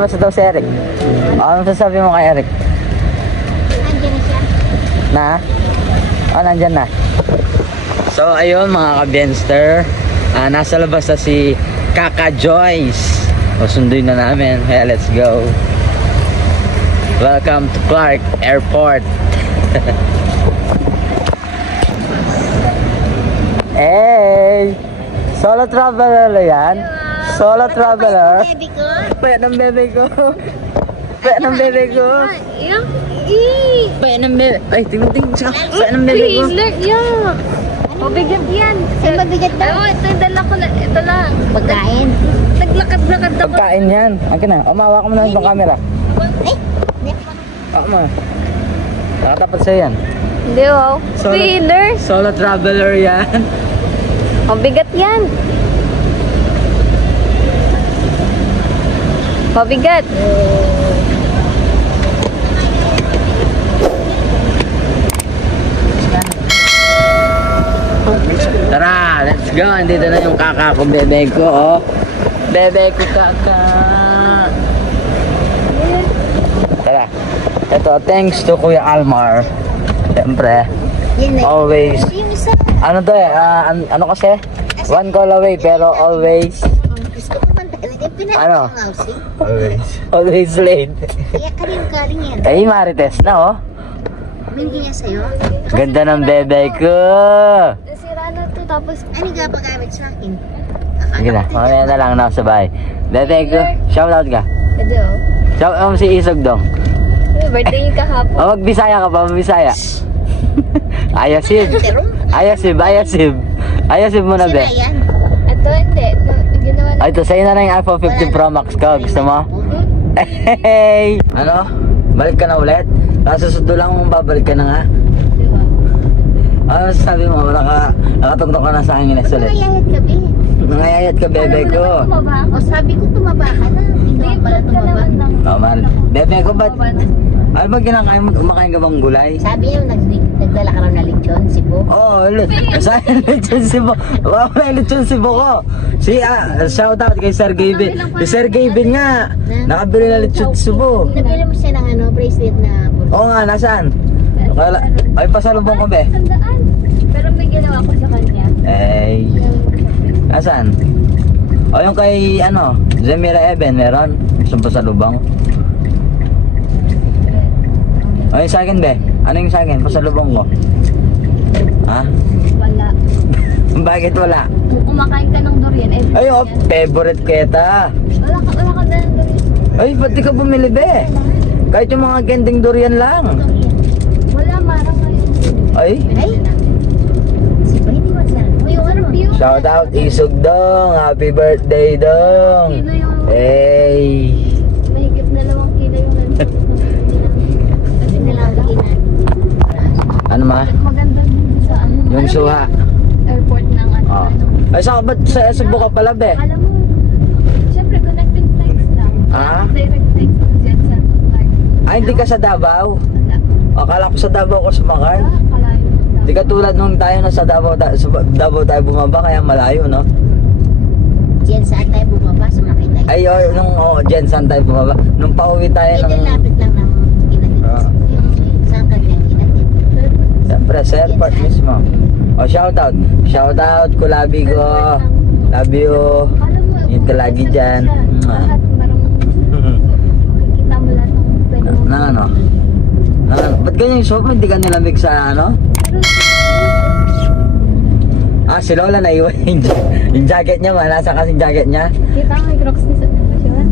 lalabas na daw si Eric. Ano sasabi mo kay Eric? Nandiyan na siya. Na? Nandyan na. So, ayun mga ka-Benster. Nasa labas na si Kaka Joyce. Sunduin na namin. Kaya let's go. Welcome to Clark Airport. Hey! Solo traveler yan? Solo traveler? Baby ko. Paya ng bebe ko. Paya ng bebe ko. Paya ng bebe. Ay, tingin siya. Paya ng bebe ko. Yeah. Mabigat yan. Ay, mabigat daw. Ito yung dala ko lang. Ito lang. Pagkain. Naglakad-lakad ako. Pagkain yan. Akin na. Umawa ko mo na itong camera. Ay, Ako mo. Nakatapat sa'yo yan. Hindi, wow. Wheeler. Solo traveler yan. Mabigat yan. Mabigat. Tara, let's go. Andito na yung kaka ko, bebe ko. Oh. Bebe ko, kaka. Tara. Ito, thanks to Kuya Almar. Siyempre. yun na. Always. Yung isa. Ano to eh? Ano kasi? One call away, pero always. Gusto ko man talaga. Ano? Always. Always late. Kaya kaling-kaling yan. Ay, Marites na oh. Hindi niya sa'yo. Ganda ng bebe ko. Nasira na to tapos Ano nga pag-gamit sa akin? Sige na, mamaya na lang nasa bahay. Bebe ko, shout out ka. Ito oh. Shout out si Isog dong. Birthday yung kahapon. Magbisaya ka pa, magbisaya. Ayasib. Ayasib mo na be. Sira yan. Ito hindi. Ginawa na. Ay, ito, sa'yo na lang yung iPhone 15 Pro Max ko. Gusto mo? Hey! Ano? Balik ka na ulit? Susunod lang mong babalik ka na nga. Diba? Ano sabi mo? Nakatungtong ka na sa akin next ulit. Nangayayat ka, be. Nangayayat ka, bebe ko. O sabi ko tumaba ka na. Hindi ka pala tumaba. Tama. Bebe ko, ba't? Ano ba kinakain mo? Kumakain ka bang gulay? Sabi niya nagdala ka raw na lechon, sibo. Oo, saan yung lechon sibo? Wala yung lechon sibo ko. Shout out kay Sir Gavin. Si Sir Gavin nga, nakabili na lechon sibo. Nabili mo siya ng bracelet na puro. Oo nga, nasaan? Ay, pasalubong ko be. Tandaan. Pero may ginawa ko sa kanya. Ay, nasaan? O yung kay, Zemira Eben, meron? Isang pasalubong. O yung sa akin be? Ano yung sa akin? Pasalubong ko. Ha? Wala. Bakit wala? Kung kumakain ka ng durian, eh. Ay, favorite kita. Wala ka na ng durian. Ay, ba't di ka bumili be? Kahit yung mga kending durian lang. Wala, marang ngayon. Ay, Ay, sibo hindi mo saan. O yung ano? shout out Isog dong. Happy birthday dong. Kilo yung... Hey. Mahigit na 2 kilo yung nandun. Kasi nalagay na. Ano ma? Maganda din sa ano. Yung suha. Airport ng ano. Oh. Ay, saka ba't sa Cebu ka pala be? Alam mo, syempre connecting flights lang. Ah? Direct flights to Jet sa Clark. Ay, hindi ka sa Davao? Wala. Akala ko sa Davao ko sumakay. Kalayo. Hindi ka tulad nung tayo na sa Davao tayo bumaba, kaya malayo, no? Diyan saan tayo bumaba, sumakay tayo. Ay, Jensen tayo bumaba. Nung pauwi tayo Hindi ng... lapit lang ng kinatid. Saan ka din kinatid? Siyempre, sa airport mismo. O, shout out. Shout out, Kulabi ko. Love you. Alam mo, Yun ka lagi dyan. Lahat marang kita mo lahat ng pwede mo. Na ano? Ba't ganyan yung sofa? Hindi ka nilamig sa ano? Si Lola na iwan yung jacket niya ba? Nasa kasing jacket niya? Kita mo yung Crocs ni sa siya.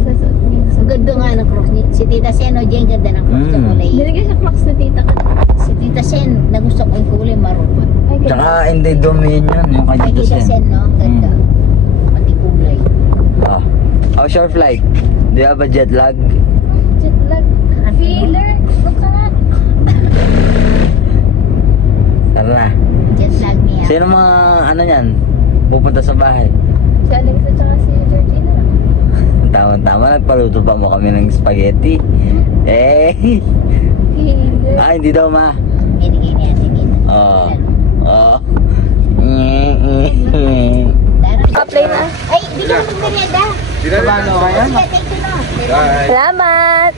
Sa suot niya. Ang ganda nga ng Crocs ni si Tita Sen. O, Jen, ganda ng Crocs sa kulay. Nilagay sa Crocs na tita ka. Si Tita Sen, nagusto ko yung kulay maroon. Ay, ganun. Tsaka hindi Dominion yung kay Kay Tito Tita Sen. Sen, no? Ganda. Pati kulay. How's your flight? Do you have a jet lag? Jet lag. Feeler. Look ka nga. Tara na. Jet lag niya. Sino mga niyan? Pupunta sa bahay? Si Alex at saka si Georgina. Tama-tama, nagpaluto pa mo kami ng spaghetti. Eh! Feeler. Hindi daw ma. Binigay niya si Tita. Oo. Apply na. Ay, bigyan mo ng merienda. Paano kaya? Sige, thank you, no. Guys. Salamat!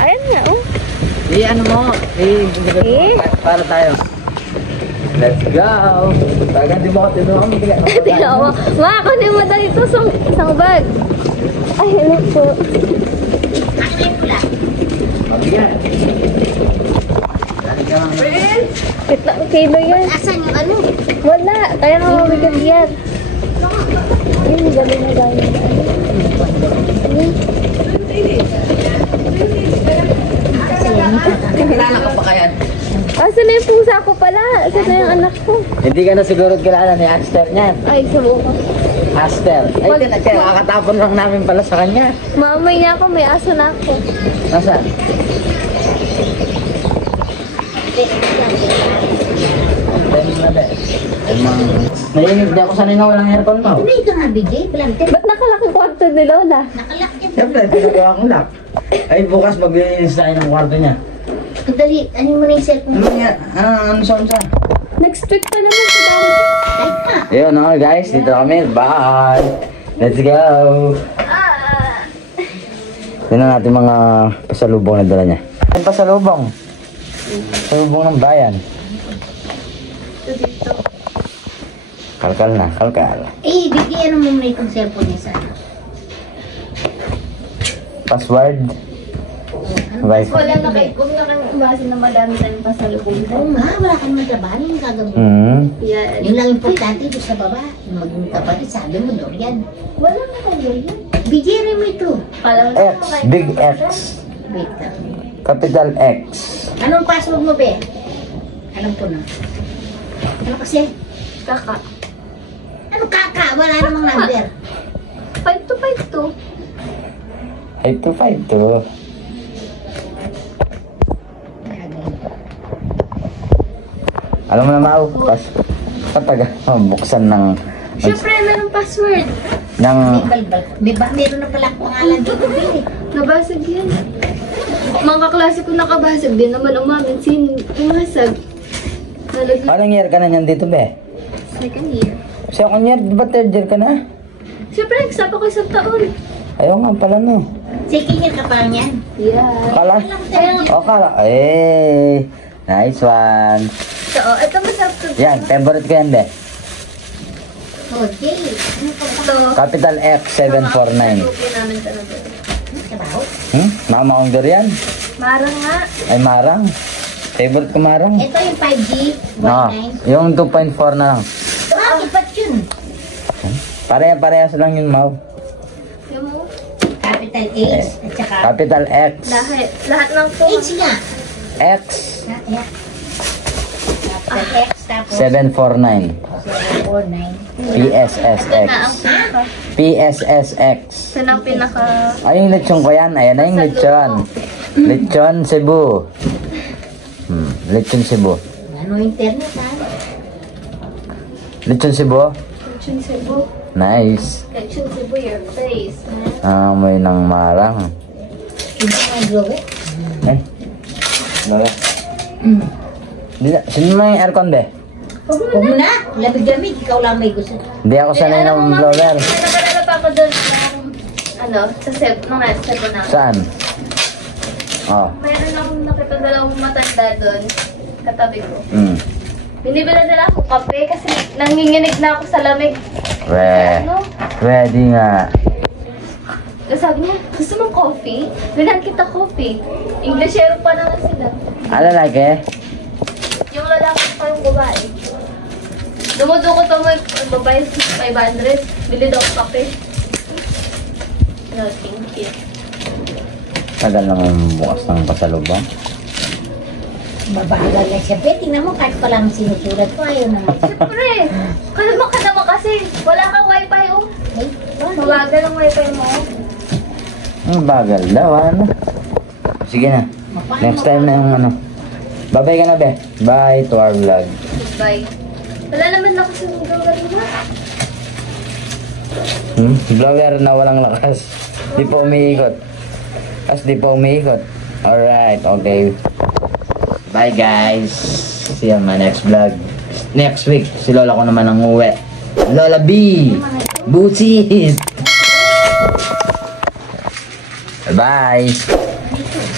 Ayun nga, oh. Ano mo? Para tayo. Let's go! Talaga di mo ako tinunong. Tingnan mo. Ma, kunin mo dali ito isang bag. Ay, hello po. Yan. Kitang kilo yan. Asan yung ano? Wala. Kaya nga mabigat yan. Ayun, galing na galing. Kilala ka pa kaya? Asan na yung pusa ko pala? Asan na yung anak ko? Hindi ka na siguro kilala ni Aster niyan. Ay, subukan. Aster. Ay, kakatapon lang namin pala sa kanya. Mamay niya ako, may aso na ako. Nasaan? Naiinig di ako sanay na walang aircon mo. Ano ito nga, bigay? Planter. Ba't nakalaking kwarto ni Lola? Nakalak yan. Siyempre, pinagawa kong lock. Ay, bukas maglilinis tayo ng kwarto niya. Dali, ano mo na yung cellphone? Ano yan? Ano saan? Next week pa naman sa dami. Ay ka. Ayun, guys, dito kami. Bye! Let's go! Tignan natin mga pasalubong na dala niya. Ang pasalubong? Pasalubong ng bayan. Ito dito. Kalkal na, kalkal. Eh, bigyan mo muna itong cellphone niya sana. Password? Wifi. Wala na kayo. Kung nakakabasa na madami tayong pasalubong. Oo nga, wala kang magtrabaho yung gagawin. Yan. Yun lang importante doon sa baba. Maging kapatid, sabi mo, Dorian. Wala na kayo yan. Bigyan mo ito. Palang X, big X. Wait lang. Capital X. Anong password mo, be? Alam ko na. Ano kasi? Kaka. Ano kaka? Wala namang number. 5252. 8252. Alam mo na, Mau, kapag buksan ng... Siyempre, merong password. ng... May ba? Meron na pala pangalan dito, be. Nabasag yan. Mga kaklase ko nakabasag din naman umamin. Sino pumasag? Nalagay. Anong year ka na niyan dito, be? Second year. Second year, di ba third year ka na? Siyempre, nagsapa ko isang taon. Ayaw nga pala, no. Second year ka pa lang yan. Yeah. Kala? O, kala. Eh, nice one. So, ito masarap to. Yan, favorite ko yan, be. Okay. Ano pa Ito. Capital X 749. namin talaga. trabaho? Mama kong durian. Marang nga. Ay, marang. Favorite ko marang. Ito yung 5G, No, 19. yung 2.4 na lang. Iba't yun. Pareha-parehas lang yun, Mau. Yung mo. Capital H at saka Capital X. Lahat ng po. H nga. X. Yeah. Capital X tapos 749. 749. PSSX. Ito na ang pinaka. PSSX. Ito na ang pinaka. Ay, yung lechon ko yan. Ayan na yung lechon. Lechon Cebu. Lechon Cebu. Ano internet ha? Lechon Cebu. Lechon Cebu. Nice. Lechon Cebu, your face. May nang marang. Hindi nga glow. Eh. Lola. Sino mo yung aircon, be? Huwag mo na. Lamig-lamig. Ikaw lang may gusto. Hindi ako sanay ng blower. Nagkalala pa ako doon ng, sa Cebu, mga Cebu na. Saan? Oh. Mayroon akong nakita dalawang matanda doon, katabi ko. Binibila nila ako kape kasi nanginginig na ako sa lamig. Ready nga. Tapos sabi niya, gusto mo coffee? Bilan kita coffee. Englishero pa naman sila. Ano lagi? Yung lalaki pa yung babae. Dumudukot ako yung babae 500. Bili daw kape. No, thank you. Tagal naman bukas ng pasalubong. Mabagal na siya. Be, tingnan mo kahit pa lang sinusulat ko. Ayaw naman. Siyempre, kalma ka naman kasi. Wala kang wifi oh. Ay, Mabagal ang wifi mo. Ang bagal daw, ano? Sige na. Next time na yung ano. Bye-bye ka na, be. Bye to our vlog. Bye. Wala naman ako sa gawin mo. Blower na walang lakas. Di pa umiikot. Kasi di pa umiikot. Alright, okay. Bye guys. See you on my next vlog. Next week, si Lola ko naman ang uwi. Lola B! Busit! Bye-bye!